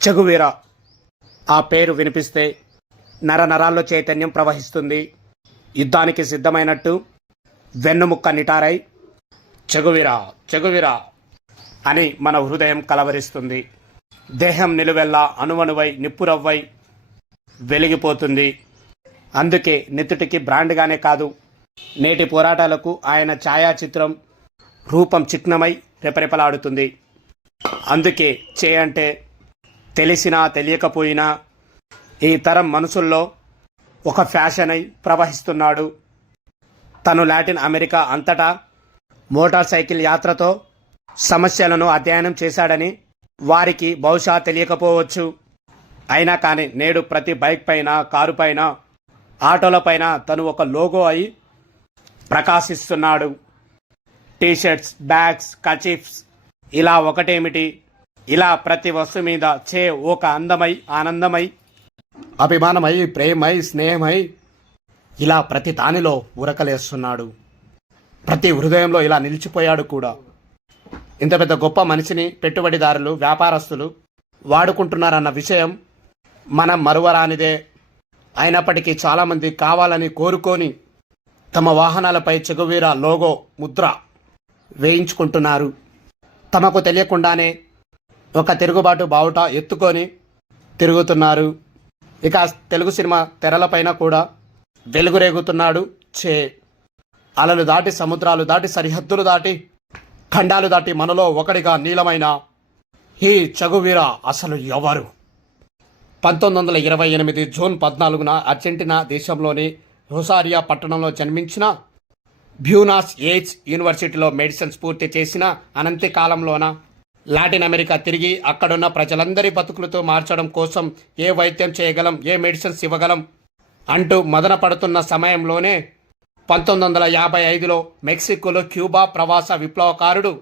Che Guevara ఆ పేరు వినిపిస్తే నరనరాల్లో చైతన్యం ప్రవహిస్తుంది. యుద్ధానికి సిద్ధమైనట్టు వెన్నుముక్క నిటారై చెగువీర చెగువీర అని మన హృదయం కలవరిస్తుంది. దేహం నిలువెల్లా అణువణువై నిప్పురవ్వై వెలిగిపోతుంది. అందుకే నెత్తుటికి బ్రాండ్గానే కాదు, నేటి పోరాటాలకు ఆయన ఛాయాచిత్రం రూపం చిహ్నమై రెపరెపలాడుతుంది. అందుకే అంటే తెలిసినా తెలియకపోయినా ఈ తరం మనసుల్లో ఒక ఫ్యాషన్ అయి ప్రవహిస్తున్నాడు. తను లాటిన్ అమెరికా అంతటా మోటార్ సైకిల్ యాత్రతో సమస్యలను అధ్యయనం చేశాడని వారికి బహుశా తెలియకపోవచ్చు. అయినా కానీ నేడు ప్రతి బైక్ పైన, కారు పైన, ఆటోల పైన తను ఒక లోగో అయి ప్రకాశిస్తున్నాడు. టీషర్ట్స్, బ్యాగ్స్, కచీఫ్స్ ఇలా ఒకటేమిటి, ఇలా ప్రతి వస్తువు మీద ఒక అందమై, ఆనందమై, అభిమానమై, ప్రేమై, స్నేహమై ఇలా ప్రతి దానిలో ఉరకలేస్తున్నాడు. ప్రతి హృదయంలో ఇలా నిలిచిపోయాడు కూడా. ఇంత పెద్ద గొప్ప మనిషిని పెట్టుబడిదారులు, వ్యాపారస్తులు వాడుకుంటున్నారన్న విషయం మనం మరువరానిదే. అయినప్పటికీ చాలామంది కావాలని కోరుకొని తమ వాహనాలపై చెగువీర లోగో ముద్ర వేయించుకుంటున్నారు. తమకు తెలియకుండానే ఒక తిరుగుబాటు బావుట ఎత్తుకొని తిరుగుతున్నారు. ఇక తెలుగు సినిమా తెరలపైన కూడా వెలుగురేగుతున్నాడు అలలు దాటి, సముద్రాలు దాటి, సరిహద్దులు దాటి, ఖండాలు దాటి మనలో ఒకడిగా నీలమైన ఈ చెగువీర అసలు ఎవరు? 1928 జూన్ 14న అర్జెంటీనా దేశంలోని రొసారియా పట్టణంలో జన్మించిన బ్యూనాస్ ఎయిర్స్ యూనివర్సిటీలో మెడిసిన్స్ పూర్తి చేసిన అనంత కాలంలోన లాటిన్ అమెరికా తిరిగి అక్కడున్న ప్రజలందరి బతుకులతో మార్చడం కోసం ఏ వైద్యం చేయగలం, ఏ మెడిసిన్స్ ఇవ్వగలం అంటూ మదన పడుతున్న సమయంలోనే 1955లో మెక్సికోలో క్యూబా ప్రవాస విప్లవకారుడు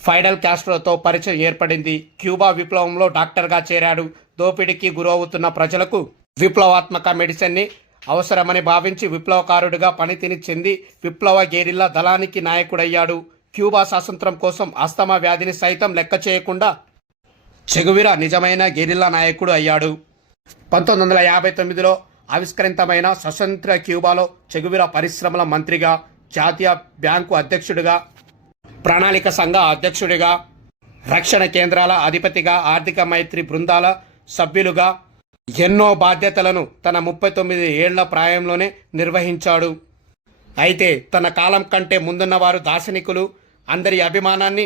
ఫైడెల్ కాస్ట్రోతో పరిచయం ఏర్పడింది. క్యూబా విప్లవంలో డాక్టర్గా చేరాడు. దోపిడీకి గురవుతున్న ప్రజలకు విప్లవాత్మక మెడిసిన్ని అవసరమని భావించి విప్లవకారుడిగా పనితీని చెంది విప్లవ గెరిల్లా దళానికి నాయకుడయ్యాడు. క్యూబా స్వాతంత్రం కోసం ఆస్తమా వ్యాధిని సైతం లెక్క చేయకుండా చెగువీర నిజమైన గెరిల్లా నాయకుడు అయ్యాడు. 1959లో ఆవిష్కరింతమైన స్వతంత్ర క్యూబాలో చెగువీర పరిశ్రమల మంత్రిగా, జాతీయ బ్యాంకు అధ్యక్షుడిగా, ప్రణాళిక సంఘ అధ్యక్షుడిగా, రక్షణ కేంద్రాల అధిపతిగా, ఆర్థిక మైత్రి బృందాల సభ్యులుగా ఎన్నో బాధ్యతలను తన 39 ఏళ్ల ప్రాయంలోనే నిర్వహించాడు. అయితే తన కాలం కంటే ముందున్నవారు దార్శనికులు, అందరి అభిమానాన్ని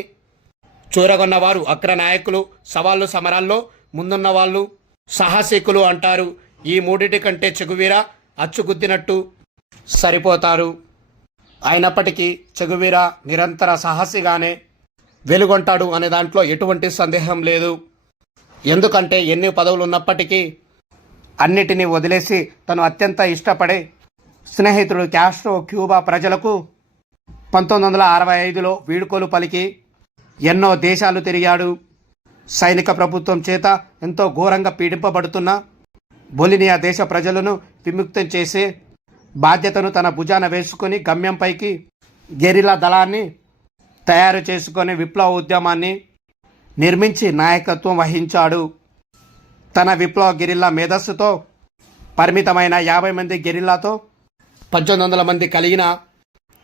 చూరగొన్నవారు అగ్రనాయకులు, సవాళ్ళు సమరాల్లో ముందున్న వాళ్ళు సాహసికులు అంటారు. ఈ మూడిటి కంటే చెగువీర అచ్చుగుద్దినట్టు సరిపోతారు. అయినప్పటికీ చెగువీర నిరంతర సాహసిగానే వెలుగొంటాడు అనే దాంట్లో ఎటువంటి సందేహం లేదు. ఎందుకంటే ఎన్ని పదవులు ఉన్నప్పటికీ అన్నిటినీ వదిలేసి తను అత్యంత ఇష్టపడే స్నేహితుడు కాస్ట్రో క్యూబా ప్రజలకు 1965లో వీడ్కోలు పలికి ఎన్నో దేశాలు తిరిగాడు. సైనిక ప్రభుత్వం చేత ఎంతో ఘోరంగా పీడింపబడుతున్న బొలినియా దేశ ప్రజలను విముక్తం చేసే బాధ్యతను తన భుజాన వేసుకొని గమ్యంపైకి గెరిల్లా దళాన్ని తయారు చేసుకొని విప్లవ ఉద్యమాన్ని నిర్మించి నాయకత్వం వహించాడు. తన విప్లవ గెరిల్లా మేధస్సుతో పరిమితమైన 50 మంది గెరిల్లాతో 1800 మంది కలిగిన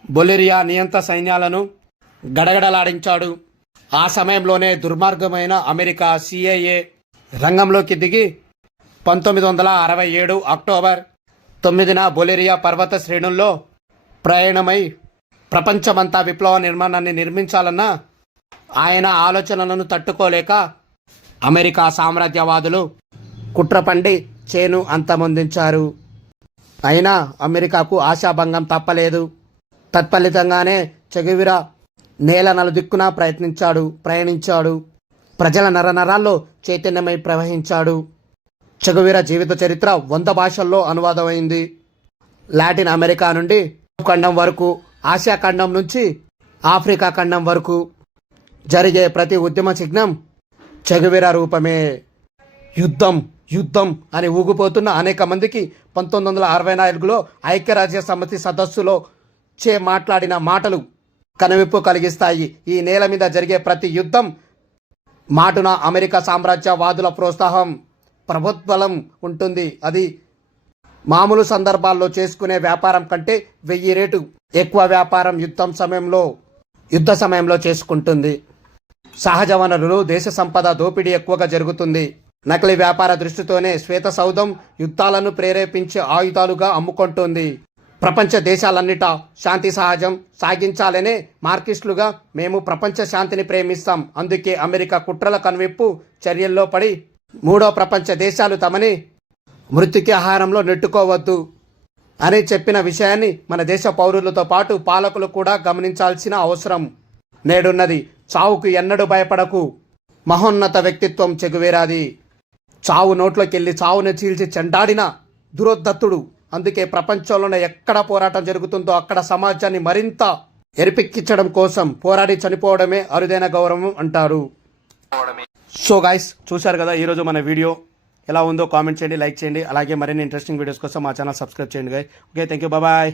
బొలివియా నియంత సైన్యాలను గడగడలాడించాడు. ఆ సమయంలోనే దుర్మార్గమైన అమెరికా CIA రంగంలోకి దిగి 1967 అక్టోబర్ 9న బొలివియా పర్వత శ్రేణుల్లో ప్రయాణమై ప్రపంచమంతా విప్లవ నిర్మాణాన్ని నిర్మించాలన్న ఆయన ఆలోచనలను తట్టుకోలేక అమెరికా సామ్రాజ్యవాదులు కుట్రపండి అంతమొందించారు. అయినా అమెరికాకు ఆశాభంగం తప్పలేదు. తత్ఫలితంగానే చెగువీర నేల నలుదిక్కున ప్రయాణించాడు. ప్రజల నరనరాల్లో చైతన్యమై ప్రవహించాడు. చెగువీర జీవిత చరిత్ర 100 భాషల్లో అనువాదమైంది. లాటిన్ అమెరికా నుండి ఖండం వరకు, ఆసియా ఖండం నుంచి ఆఫ్రికా ఖండం వరకు జరిగే ప్రతి ఉద్యమ చిహ్నం చెగువీర రూపమే. యుద్ధం యుద్ధం అని ఊగిపోతున్న అనేక మందికి 1964లో ఐక్యరాజ్య సమితి సదస్సులో మాట్లాడిన మాటలు కనువిప్పు కలిగిస్తాయి. ఈ నేల మీద జరిగే ప్రతి యుద్ధం మాటున అమెరికా సామ్రాజ్యవాదుల ప్రోత్సాహం ప్రభుత్వం ఉంటుంది. అది మామూలు సందర్భాల్లో చేసుకునే వ్యాపారం కంటే 1000 రెట్లు ఎక్కువ వ్యాపారం యుద్ధ సమయంలో చేసుకుంటుంది. సహజ వనరులు, దేశ సంపద దోపిడీ ఎక్కువగా జరుగుతుంది. నకిలీ వ్యాపార దృష్టితోనే శ్వేత సౌధం యుద్ధాలను ప్రేరేపించే ఆయుధాలుగా అమ్ముకుంటుంది. ప్రపంచ దేశాలన్నిటా శాంతి సహజం సాగించాలనే మార్కిస్టులుగా మేము ప్రపంచ శాంతిని ప్రేమిస్తాం. అందుకే అమెరికా కుట్రల కనువిప్పు చర్యల్లో పడి 3వ ప్రపంచ దేశాలు తమని మృతికి ఆహారంలో నెట్టుకోవద్దు అని చెప్పిన విషయాన్ని మన దేశ పౌరులతో పాటు పాలకులు కూడా గమనించాల్సిన అవసరం నేడున్నది. చావుకు ఎన్నడూ భయపడకు. మహోన్నత వ్యక్తిత్వం చెగువేరాది. చావు నోట్లోకెళ్ళి చావును చీల్చి చెండాడిన దురోద్ధతుడు. అందుకే ప్రపంచంలోనే ఎక్కడ పోరాటం జరుగుతుందో అక్కడ సమాజాన్ని మరింత ఎరిపెక్కించడం కోసం పోరాడి చనిపోవడమే అరుదైన గౌరవం అంటారు. సో గైస్, చూశారు కదా ఈరోజు మన వీడియో. ఎలా ఉందో కామెంట్ చేయండి, లైక్ చేయండి. అలాగే మరిన్ని ఇంట్రెస్టింగ్ వీడియోస్ కోసం మా ఛానల్ సబ్స్క్రైబ్ చేయండి. Okay, thank you, bye.